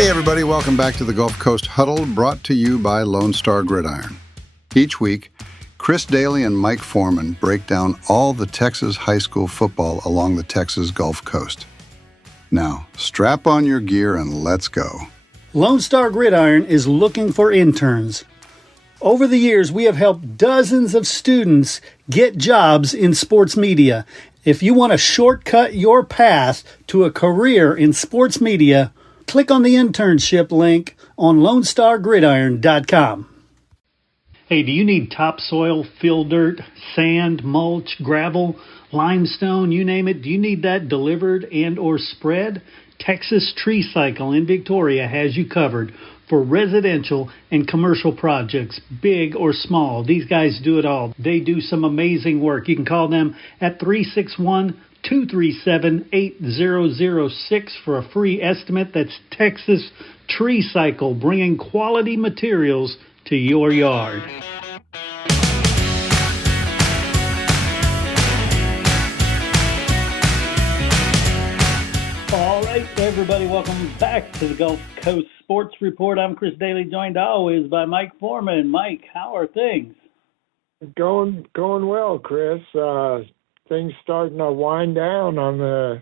Hey everybody, welcome back to the Gulf Coast Huddle, brought to you by Lone Star Gridiron. Each week, Chris Daly and Mike Foreman break down all the Texas high school football along the Texas Gulf Coast. Now, strap on your gear and let's go. Lone Star Gridiron is looking for interns. Over the years, we have helped dozens of students get jobs in sports media. If you want to shortcut your path to a career in sports media, click on the internship link on LoneStarGridiron.com. Hey, do you need topsoil, fill dirt, sand, mulch, gravel, limestone, you name it? Do you need that delivered and or spread? Texas Tree Cycle in Victoria has you covered for residential and commercial projects, big or small. These guys do it all. They do some amazing work. You can call them at 361-237-8006 for a free estimate. That's Texas Tree Cycle, bringing quality materials to your yard. All right, everybody, welcome back to the Gulf Coast Sports Report. I'm Chris Daly, joined always by Mike Foreman. Mike, how are things? Going well, Chris. Things starting to wind down on the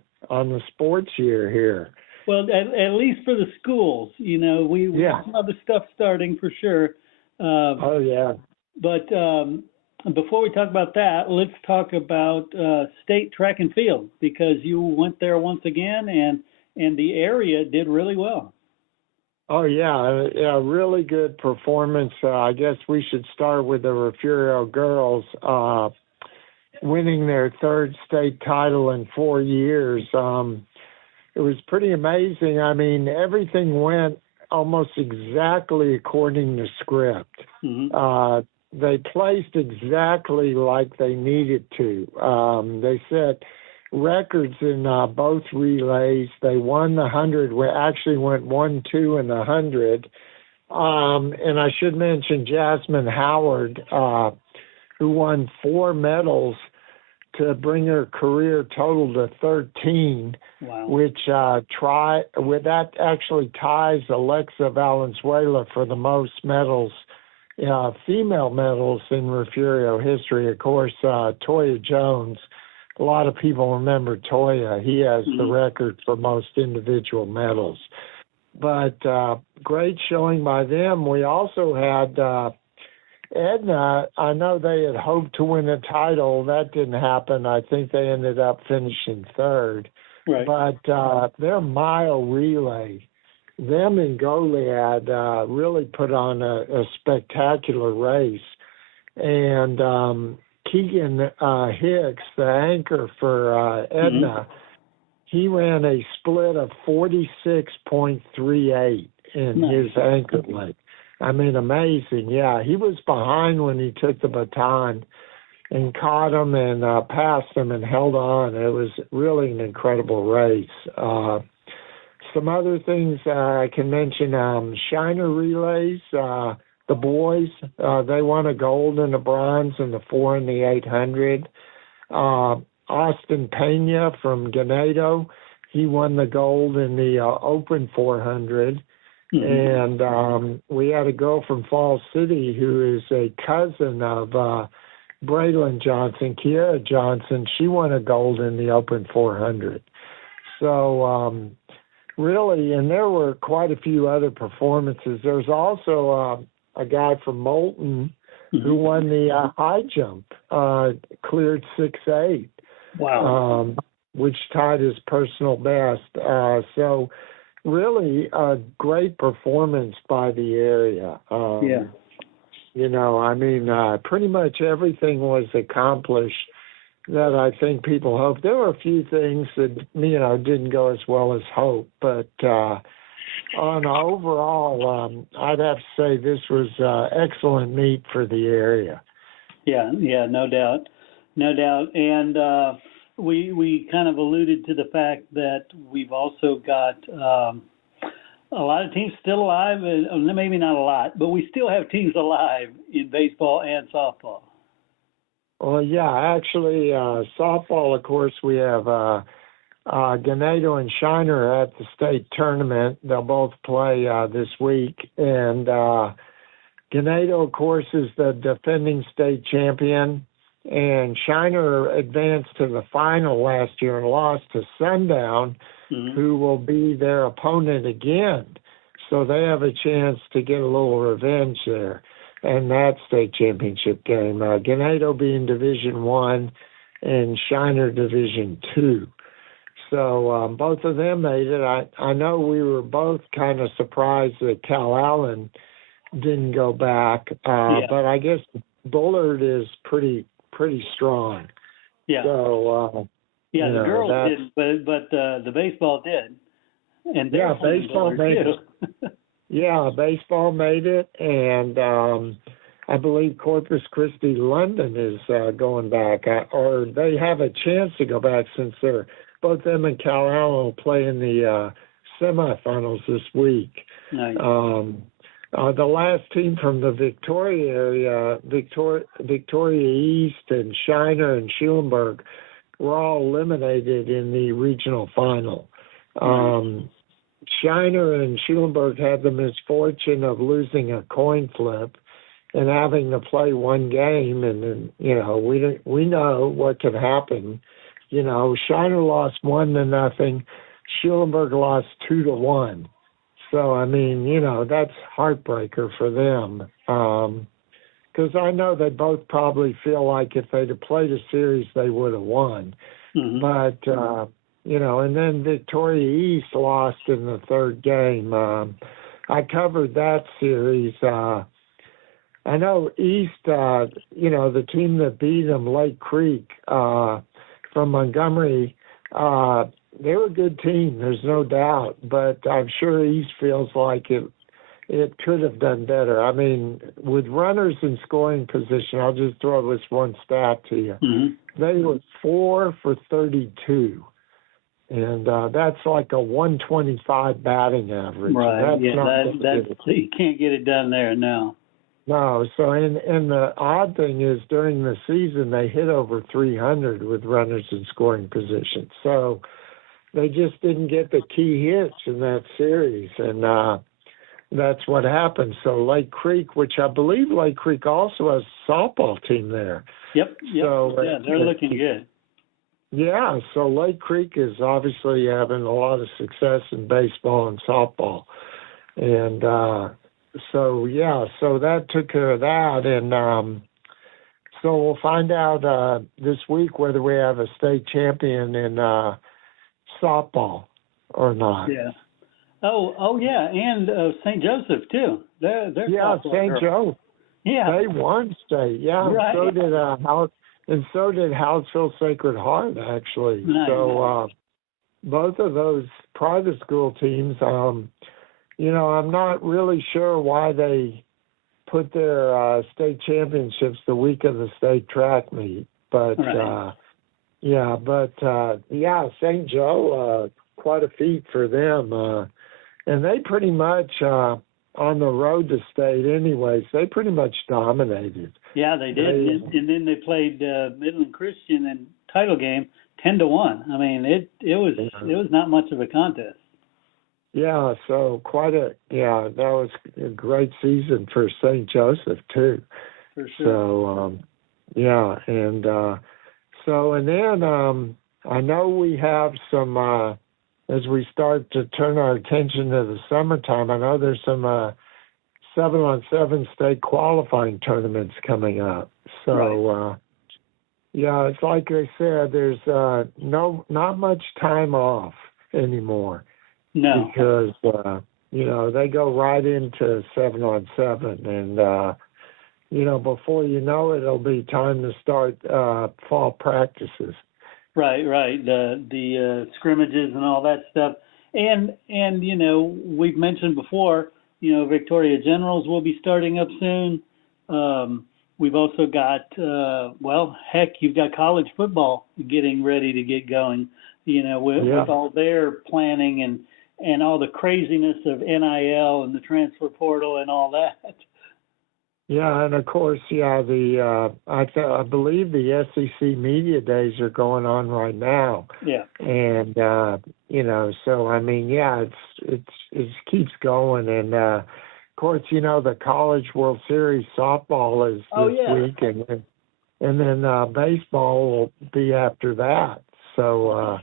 sports year here. Well, at least for the schools, we have some other stuff starting for sure. Oh yeah. But before we talk about that, let's talk about state track and field, because you went there once again, and the area did really well. Oh yeah, really good performance. I guess we should start with the Refugio girls winning their third state title in 4 years. It was pretty amazing. I mean, everything went almost exactly according to script. Mm-hmm. They placed exactly like they needed to. They set records in both relays. They won the 100. We actually went 1-2 in the 100. And I should mention Jasmine Howard, who won 4 medals to bring her career total to 13. Wow. Which that actually ties Alexa Valenzuela for the most medals, female medals in Refugio history. Of course, Toya Jones. A lot of people remember Toya. He has the record for most individual medals. But great showing by them. We also had Edna. I know they had hoped to win a title. That didn't happen. I think they ended up finishing third. Right. But their mile relay, them and Goliad really put on a spectacular race. And Keegan Hicks, the anchor for Edna, he ran a split of 46.38 in his anchor leg. I mean, amazing. Yeah, he was behind when he took the baton and caught him and passed him and held on. It was really an incredible race. Some other things I can mention, Shiner relays, the boys, they won a gold and a bronze in the 4 and the 800. Austin Pena from Ganado, he won the gold in the open 400. And we had a girl from Falls City who is a cousin of Braylon Johnson, Kiera Johnson. She won a gold in the open 400. So really, and there were quite a few other performances. There's also a guy from Moulton who won the high jump, cleared 6'8". Wow. Which tied his personal best. So really a great performance by the area. I mean, pretty much everything was accomplished that I think people hoped. There were a few things that, didn't go as well as hoped, but on overall, I'd have to say this was excellent meet for the area. Yeah, no doubt. And we kind of alluded to the fact that we've also got a lot of teams still alive, maybe not a lot, but we still have teams alive in baseball and softball. Well, yeah, actually, softball, of course, we have Ganado and Shiner are at the state tournament. They'll both play this week. And Ganado, of course, is the defending state champion. And Shiner advanced to the final last year and lost to Sundown, who will be their opponent again. So they have a chance to get a little revenge there in that state championship game. Ganado being Division I and Shiner Division II. So both of them made it. I know we were both kind of surprised that Cal Allen didn't go back, but I guess Bullard is pretty strong. Yeah. So the girls didn't, but the baseball did. And baseball made it. Yeah, baseball made it, and I believe Corpus Christi London is going back, or they have a chance to go back since both them and Cal Allen will play in the semifinals this week. Nice. The last team from the Victoria area, Victoria East and Shiner and Schulenburg, were all eliminated in the regional final. Shiner and Schulenburg had the misfortune of losing a coin flip and having to play one game, and then we know what could happen. Shiner lost 1-0. Schulenburg lost 2-1. So I mean, that's heartbreaker for them. Because I know they both probably feel like if they'd have played a series, they would have won. But and then Victoria East lost in the third game. I covered that series. I know East, the team that beat them, Lake Creek, from Montgomery, they were a good team, there's no doubt. But I'm sure East feels like it could have done better. I mean, with runners in scoring position, I'll just throw this one stat to you. They were 4 for 32. And that's like a 125 batting average. Right. You can't get it done there now. No. So, and the odd thing is, during the season, they hit over 300 with runners in scoring position. So they just didn't get the key hits in that series, and that's what happened. So Lake Creek, which I believe Lake Creek also has a softball team there. Yep. So, they're looking good. Yeah, so Lake Creek is obviously having a lot of success in baseball and softball. And so that took care of that. And so we'll find out this week whether we have a state champion in softball or not. Yeah. Oh yeah, and St. Joseph, too. They're St. Joe. Yeah. They won state. Yeah, right. So did And so did Hallettsville Sacred Heart, actually. Nice. So both of those private school teams, I'm not really sure why they put their state championships the week of the state track meet. But, St. Joe, quite a feat for them. And they pretty much, on the road to state anyways, they pretty much dominated. Yeah, they did. And then they played Midland Christian in title game 10-1. I mean, it was not much of a contest. Yeah, so that was a great season for St. Joseph too. For sure. So and then I know we have some as we start to turn our attention to the summertime. I know there's some 7-on-7 state qualifying tournaments coming up. So, it's like I said, there's not much time off anymore. No. Because, they go right into 7-on-7. And, before you know it, it'll be time to start fall practices. Right. The scrimmages and all that stuff. And we've mentioned before, Victoria Generals will be starting up soon. We've also got, you've got college football getting ready to get going, with all their planning and all the craziness of NIL and the transfer portal and all that. Yeah, and of course, yeah, I believe the SEC media days are going on right now. Yeah. And so I mean, yeah, it keeps going, and of course, the College World Series softball is this week, and then baseball will be after that. So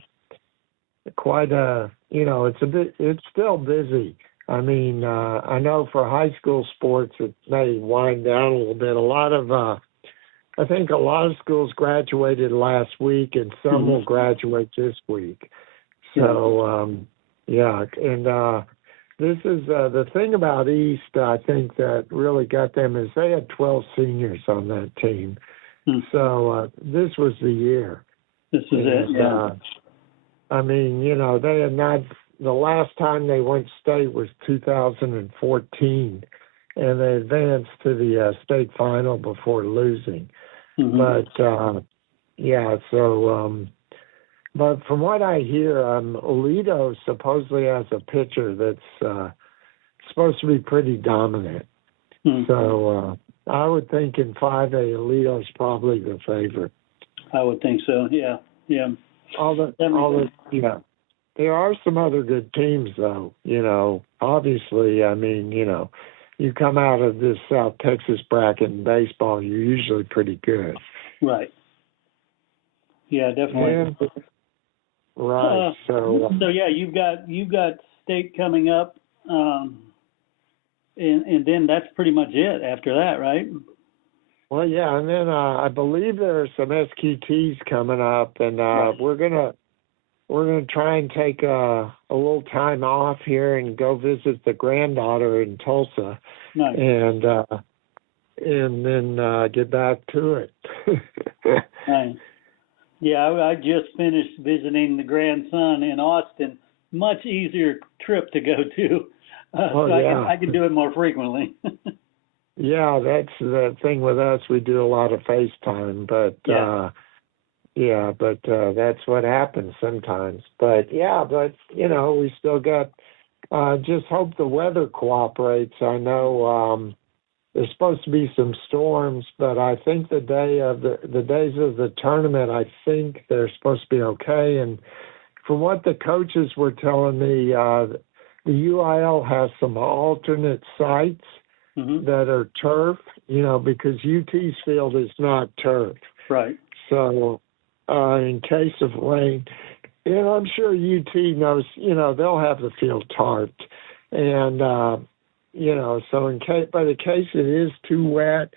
quite a it's still busy. I mean, I know for high school sports it may wind down a little bit. I think a lot of schools graduated last week, and some will graduate this week. So, and this is the thing about East, I think, that really got them is they had 12 seniors on that team. So this was the year. This is it, yeah. I mean, they had not. The last time they went state was 2014, and they advanced to the state final before losing. But but from what I hear, Alito supposedly has a pitcher that's supposed to be pretty dominant. So I would think in 5A, Alito's probably the favorite. I would think so. Yeah. There are some other good teams, though. Obviously, I mean, you come out of this South Texas bracket in baseball, you're usually pretty good. Right. Yeah, definitely. Right. So yeah, you've got state coming up, and then that's pretty much it after that, right? Well, yeah, and then I believe there are some SQTs coming up, and we're gonna try and take a little time off here and go visit the granddaughter in Tulsa, nice. and then get back to it. Nice. Yeah, I just finished visiting the grandson in Austin. Much easier trip to go to, so I can do it more frequently. Yeah, that's the thing with us. We do a lot of FaceTime, but that's what happens sometimes. But we still got. Just hope the weather cooperates. I know there's supposed to be some storms, but I think the days of the tournament, I think they're supposed to be okay. And from what the coaches were telling me, the UIL has some alternate sites that are turf, because UT's field is not turf. Right. So in case of rain, and I'm sure UT knows, they'll have the field tarped. And, so in case it is too wet,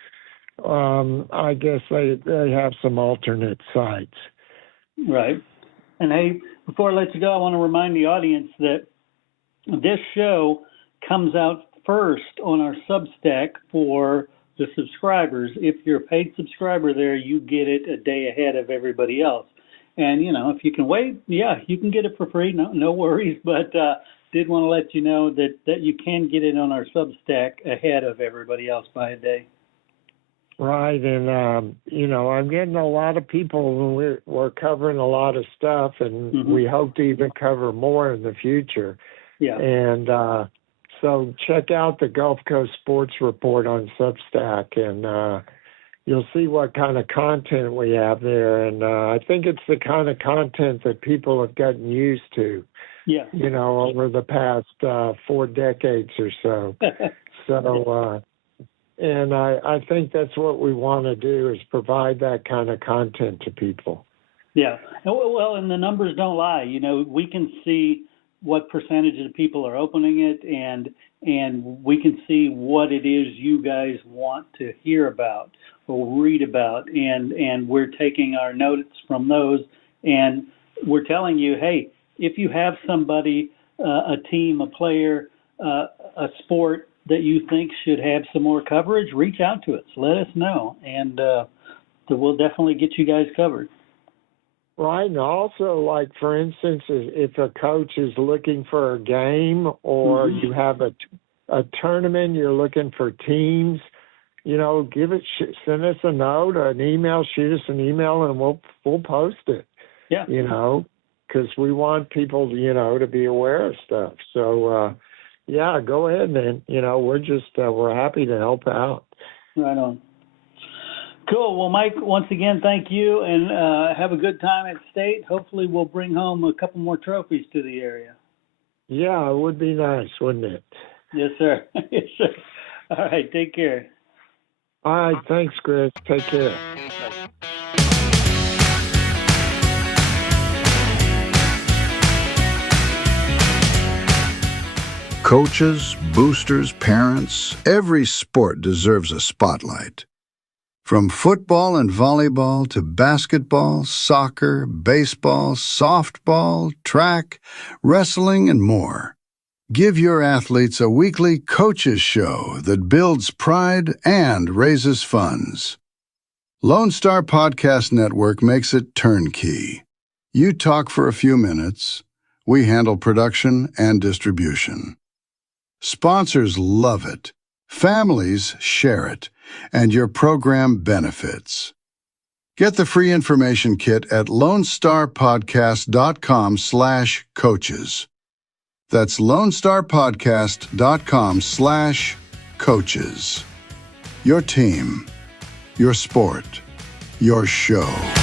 I guess they have some alternate sites. Right. And hey, before I let you go, I want to remind the audience that this show comes out first on our Substack for the subscribers. If you're a paid subscriber there, you get it a day ahead of everybody else. And, if you can wait, you can get it for free. No worries. But did want to let you know that you can get it on our Substack ahead of everybody else by a day. Right. And, I'm getting a lot of people. We're covering a lot of stuff, and we hope to even cover more in the future. Yeah. And so check out the Gulf Coast Sports Report on Substack, and you'll see what kind of content we have there. And I think it's the kind of content that people have gotten used to, over the past 4 decades or so. And I think that's what we want to do, is provide that kind of content to people. Yeah. Well, and the numbers don't lie. We can see what percentage of people are opening it, and we can see what it is you guys want to hear about or read about, and we're taking our notes from those, and we're telling you, hey, if you have somebody, a team, a player, a sport that you think should have some more coverage, reach out to us. Let us know, and we'll definitely get you guys covered. Right, and also, like, for instance, if a coach is looking for a game, or you have a tournament, you're looking for teams, send us a note or an email, shoot us an email, and we'll post it. Yeah. Because we want people, to be aware of stuff. So, go ahead, and we're happy to help out. Right on. Cool. Well, Mike, once again, thank you, and have a good time at state. Hopefully we'll bring home a couple more trophies to the area. Yeah, it would be nice, wouldn't it? Yes, sir. Yes, sir. All right. Take care. All right. Thanks, Chris. Take care. Coaches, boosters, parents, every sport deserves a spotlight. From football and volleyball to basketball, soccer, baseball, softball, track, wrestling, and more. Give your athletes a weekly coaches show that builds pride and raises funds. Lone Star Podcast Network makes it turnkey. You talk for a few minutes. We handle production and distribution. Sponsors love it. Families share it. And your program benefits. Get the free information kit at lonestarpodcast.com/coaches. That's lonestarpodcast.com/coaches. Your team, your sport, your show.